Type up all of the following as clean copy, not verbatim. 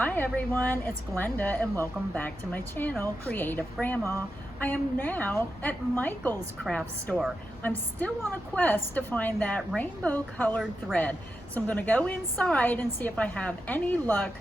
Hi everyone, it's Glenda and welcome back to my channel, Creative Grandma. I am now at Michael's craft store. I'm still on a quest to find that rainbow colored thread. So I'm gonna go inside and see if I have any luck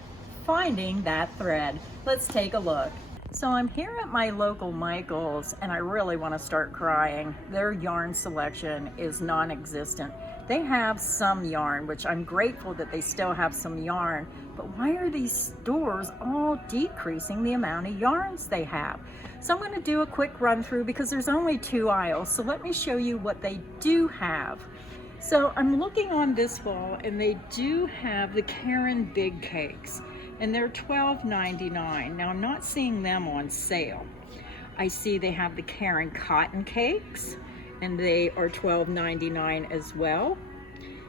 finding that thread. Let's take a look. So I'm here at my local Michael's and I really want to start crying. Their yarn selection is non-existent. They have some yarn, which I'm grateful that they still have some yarn, but why are these stores all decreasing the amount of yarns they have? So I'm going to do a quick run through because there's only 2 aisles. So let me show you what they do have. So I'm looking on this wall and they do have the Karen Big Cakes and they're $12.99. Now I'm not seeing them on sale. I see they have the Karen Cotton Cakes and they are $12.99 as well.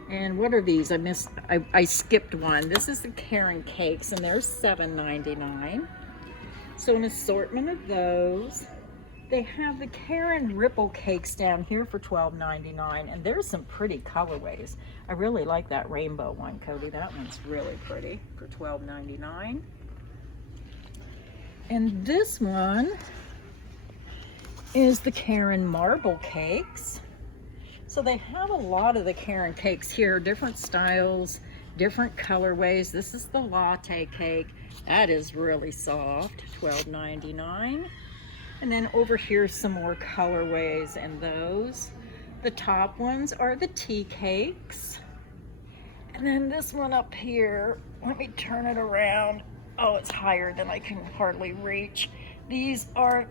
And what are these? I skipped one. This is the Karen Cakes and they're $7.99. So an assortment of those. They have the Karen Ripple Cakes down here for $12.99 and there's some pretty colorways. I really like that rainbow one, Cody. That one's really pretty for $12.99. And this one is the Karen Marble Cakes. So they have a lot of the Karen Cakes here, different styles, different colorways. This is the latte cake. That is really soft, $12.99. And then over here, some more colorways and those. The top ones are the tea cakes. And then this one up here, let me turn it around. Oh, it's higher than I can hardly reach. These are,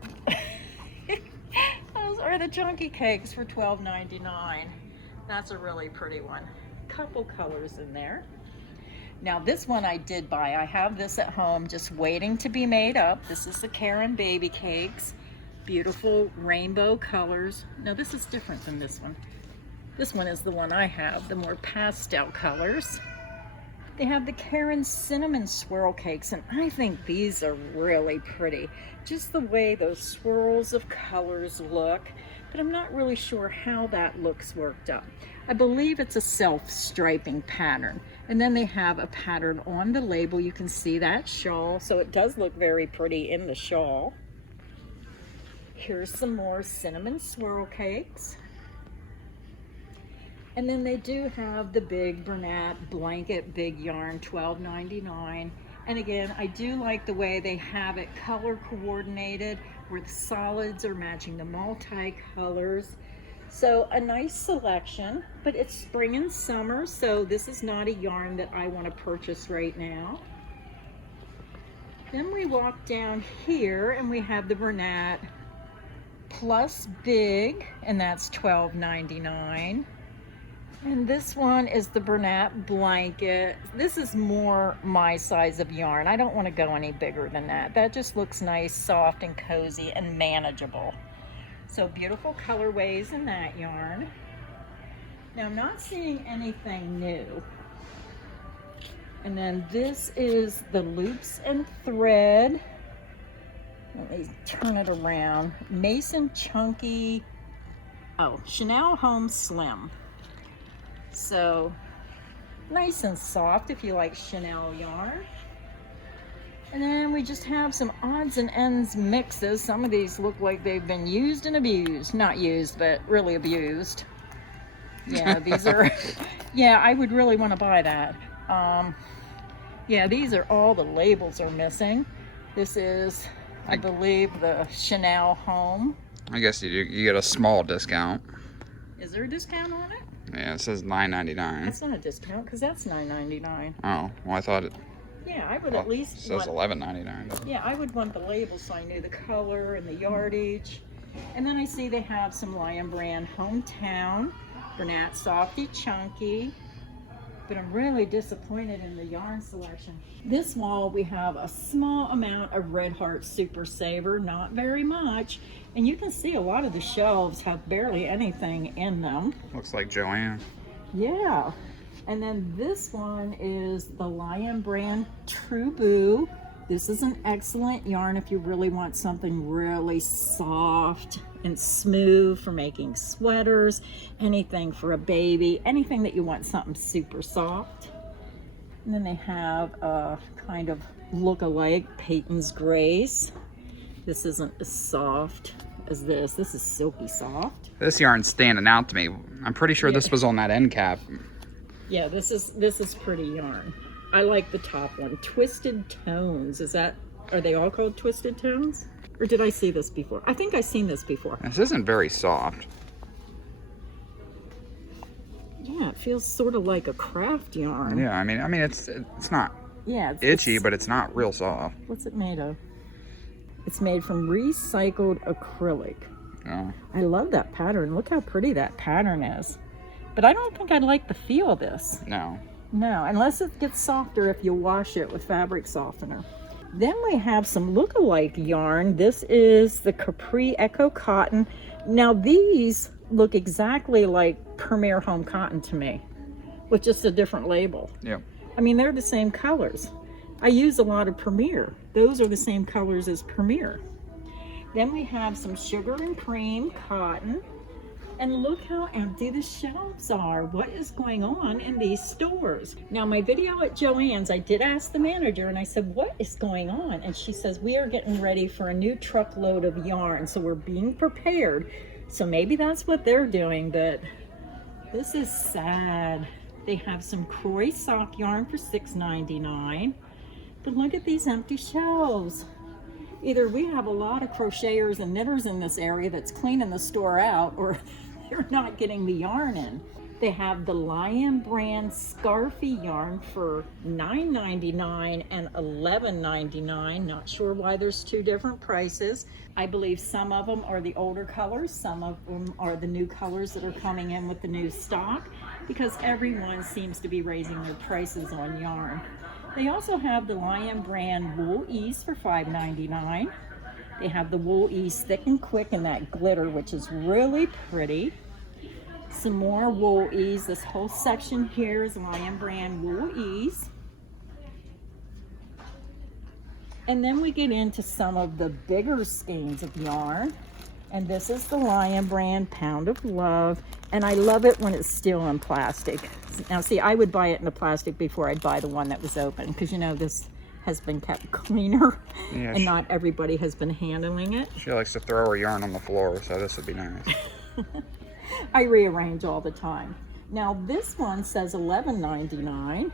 those are the chunky cakes for $12.99. That's a really pretty one. Couple colors in there. Now this one I did buy. I have this at home just waiting to be made up. This is the Karen Baby Cakes. Beautiful rainbow colors. No, this is different than this one. This one is the one I have, the more pastel colors. They have the Karen Cinnamon Swirl Cakes, and I think these are really pretty. Just the way those swirls of colors look, but I'm not really sure how that looks worked up. I believe it's a self-striping pattern. And then they have a pattern on the label. You can see that shawl, so it does look very pretty in the shawl. Here's some more cinnamon swirl cakes. And then they do have the big Bernat Blanket Big Yarn, $12.99. And again, I do like the way they have it color coordinated where the solids are matching the multi-colors. So a nice selection, but it's spring and summer, so this is not a yarn that I want to purchase right now. Then we walk down here and we have the Bernat Plus Big, and that's $12.99. And this one is the Bernat Blanket. This is more my size of yarn. I don't want to go any bigger than that. That just looks nice, soft and cozy and manageable. So beautiful colorways in that yarn. Now I'm not seeing anything new. And then this is the Loops and Thread. Let me turn it around. Mason Chunky, Chanel Home Slim. So nice and soft if you like Chanel yarn. And then we just have some odds and ends mixes. Some of these look like they've been used and abused. Not used, but really abused. Yeah, these are, yeah, I would really want to buy that. Yeah, these are all the labels are missing. This is, I believe, the Chanel Home. I guess you get a small discount. Is there a discount on it? Yeah, it says $9.99. That's not a discount because that's $9.99. Oh, well, I thought it. Yeah, I would at least. It says $11.99. Yeah, I would want the label so I knew the color and the yardage. And then I see they have some Lion Brand Hometown, Bernat Softy Chunky. But I'm really disappointed in the yarn selection. This wall we have a small amount of Red Heart Super Saver, not very much. And you can see a lot of the shelves have barely anything in them. Looks like Joanne. Yeah. And then this one is the Lion Brand True Boo. This is an excellent yarn if you really want something really soft and smooth for making sweaters, anything for a baby, anything that you want something super soft. And then they have a kind of look-alike Peyton's Grace. This isn't as soft as this. This is silky soft. This yarn's standing out to me. I'm pretty sure this was on that end cap. Yeah, this is pretty yarn. I like the top one. Twisted Tones. Are they all called Twisted Tones? Or did I see this before? I think I've seen this before. This isn't very soft. Yeah, it feels sort of like a craft yarn. Yeah, I mean it's not it's itchy, but it's not real soft. What's it made of? It's made from recycled acrylic. Oh. I love that pattern. Look how pretty that pattern is. But I don't think I'd like the feel of this. No. No, unless it gets softer if you wash it with fabric softener. Then we have some look-alike yarn. This is the Capri Echo Cotton. Now these look exactly like Premier Home Cotton to me, with just a different label. Yep. I mean, they're the same colors. I use a lot of Premier. Those are the same colors as Premier. Then we have some Sugar and Cream Cotton. And look how empty the shelves are. What is going on in these stores? Now, my video at Joann's, I did ask the manager and I said, what is going on? And she says, we are getting ready for a new truckload of yarn. So we're being prepared. So maybe that's what they're doing, but this is sad. They have some Croy sock yarn for $6.99. But look at these empty shelves. Either we have a lot of crocheters and knitters in this area that's cleaning the store out, or they're not getting the yarn in. They have the Lion brand Scarfy yarn for $9.99 and $11.99. Not sure why there's two different prices. I believe some of them are the older colors, some of them are the new colors that are coming in with the new stock, because everyone seems to be raising their prices on yarn. They also have the Lion brand Wool Ease for $5.99. They have the Wool Ease Thick and Quick in that glitter, which is really pretty. Some more Wool Ease. This whole section here is Lion brand Wool Ease. And then we get into some of the bigger skeins of yarn. And this is the Lion brand Pound of Love. And I love it when it's still in plastic. Now see, I would buy it in the plastic before I'd buy the one that was open, because you know this has been kept cleaner, yeah, and not everybody has been handling it. She likes to throw her yarn on the floor, so this would be nice. I rearrange all the time. Now this one says $11.99.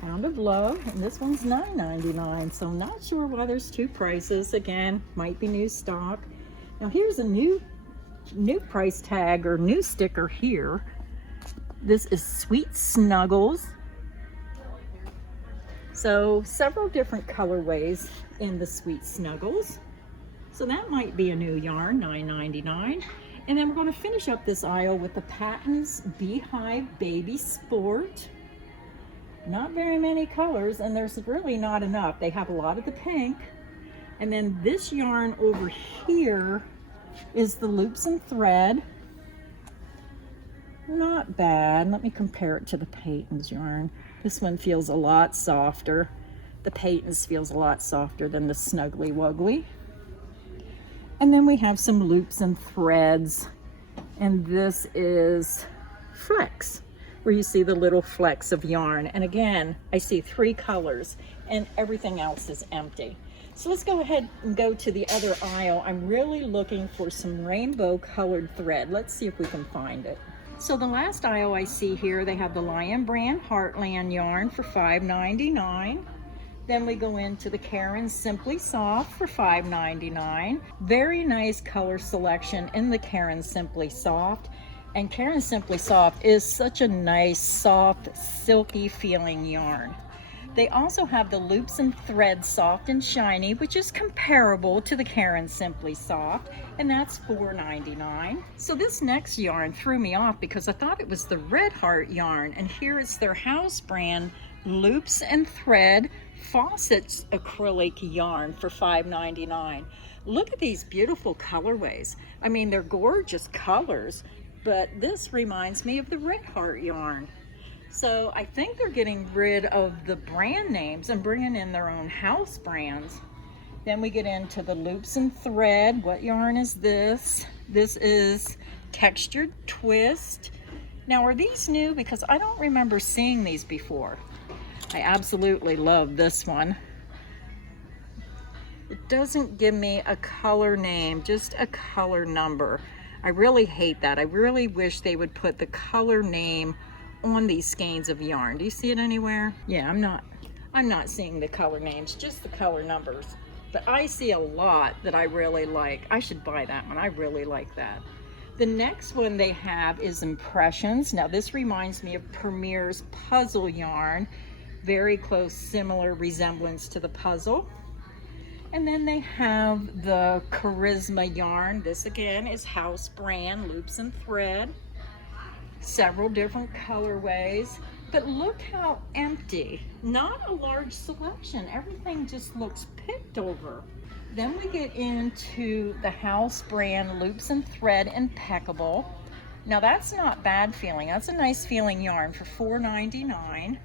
Pound of Love, and this one's $9.99. So not sure why there's two prices. Again, might be new stock. Now here's a new price tag or new sticker here. This is Sweet Snuggles. So several different colorways in the Sweet Snuggles. So that might be a new yarn, $9.99. And then we're going to finish up this aisle with the Patton's Beehive Baby Sport. Not very many colors, and there's really not enough. They have a lot of the pink. And then this yarn over here is the Loops and Thread. Not bad. Let me compare it to the Peyton's yarn. This one feels a lot softer. The Peyton's feels a lot softer than the Snuggly Wuggly. And then we have some Loops and Threads. And this is Flex, where you see the little flecks of yarn. And again, I see 3 colors and everything else is empty. So let's go ahead and go to the other aisle. I'm really looking for some rainbow colored thread. Let's see if we can find it. So the last aisle I see here, they have the Lion brand Heartland yarn for $5.99. Then we go into the Karen Simply Soft for $5.99. Very nice color selection in the Karen Simply Soft. And Karen Simply Soft is such a nice, soft, silky feeling yarn. They also have the Loops and Thread Soft and Shiny, which is comparable to the Karen Simply Soft, and that's $4.99. So this next yarn threw me off because I thought it was the Red Heart yarn, and here it's their house brand Loops and Thread Faucets acrylic yarn for $5.99. Look at these beautiful colorways. I mean, they're gorgeous colors, but this reminds me of the Red Heart yarn. So I think they're getting rid of the brand names and bringing in their own house brands. Then we get into the Loops and Thread. What yarn is this? This is Textured Twist. Now, are these new? Because I don't remember seeing these before. I absolutely love this one. It doesn't give me a color name, just a color number. I really hate that. I really wish they would put the color name on these skeins of yarn. Do you see it anywhere? Yeah, I'm not seeing the color names, just the color numbers. But I see a lot that I really like. I should buy that one. I really like that. The next one they have is Impressions. Now this reminds me of Premier's puzzle yarn. Very close, similar resemblance to the puzzle. And then they have the Charisma yarn. This again is house brand, loops and thread. Several different colorways. But look how empty. Not a large selection. Everything just looks picked over. Then we get into the house brand loops and thread Impeccable. Now that's not bad feeling. That's a nice feeling yarn for $4.99.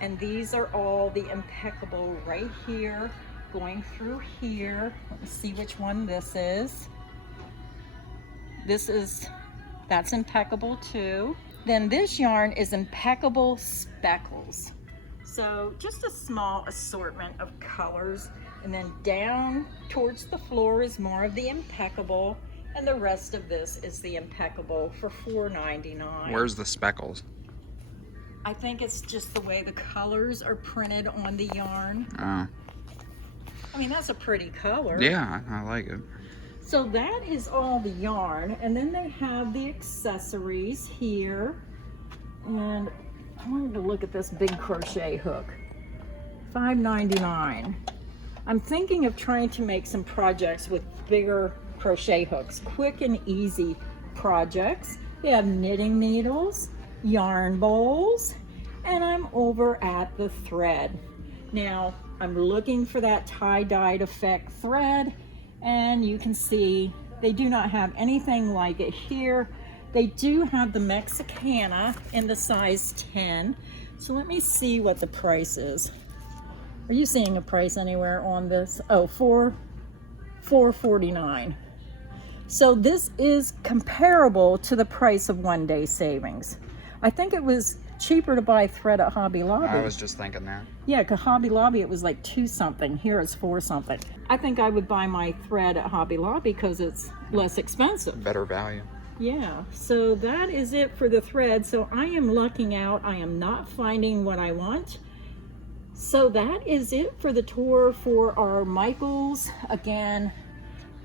And these are all the Impeccable right here, going through here. Let me see which one this is. That's Impeccable too. Then this yarn is Impeccable Speckles. So just a small assortment of colors. And then down towards the floor is more of the Impeccable. And the rest of this is the Impeccable for $4.99. Where's the speckles? I think it's just the way the colors are printed on the yarn. Oh. I mean, that's a pretty color. Yeah, I like it. So that is all the yarn. And then they have the accessories here. And I wanted to look at this big crochet hook. $5.99. I'm thinking of trying to make some projects with bigger crochet hooks. Quick and easy projects. They have knitting needles, yarn bowls, and I'm over at the thread. Now, I'm looking for that tie-dyed effect thread, and you can see they do not have anything like it here. They do have the Mexicana in the size 10. So let me see what the price is. Are you seeing a price anywhere on this? Oh, $4.49. So this is comparable to the price of One Day Savings. I think it was cheaper to buy thread at Hobby Lobby. I was just thinking that. Yeah, because Hobby Lobby it was like $2 something. Here it's $4 something. I think I would buy my thread at Hobby Lobby because it's less expensive. Better value. Yeah, so that is it for the thread. So I am lucking out. I am not finding what I want. So that is it for the tour for our Michaels. Again,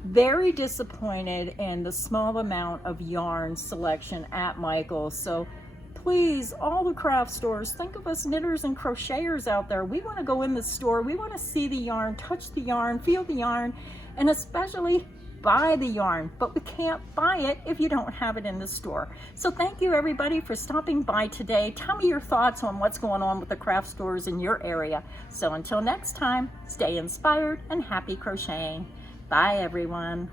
very disappointed in the small amount of yarn selection at Michaels. So please, all the craft stores, think of us knitters and crocheters out there. We want to go in the store. We want to see the yarn, touch the yarn, feel the yarn, and especially buy the yarn, but we can't buy it if you don't have it in the store. So thank you everybody for stopping by today. Tell me your thoughts on what's going on with the craft stores in your area. So until next time, stay inspired and happy crocheting. Bye everyone.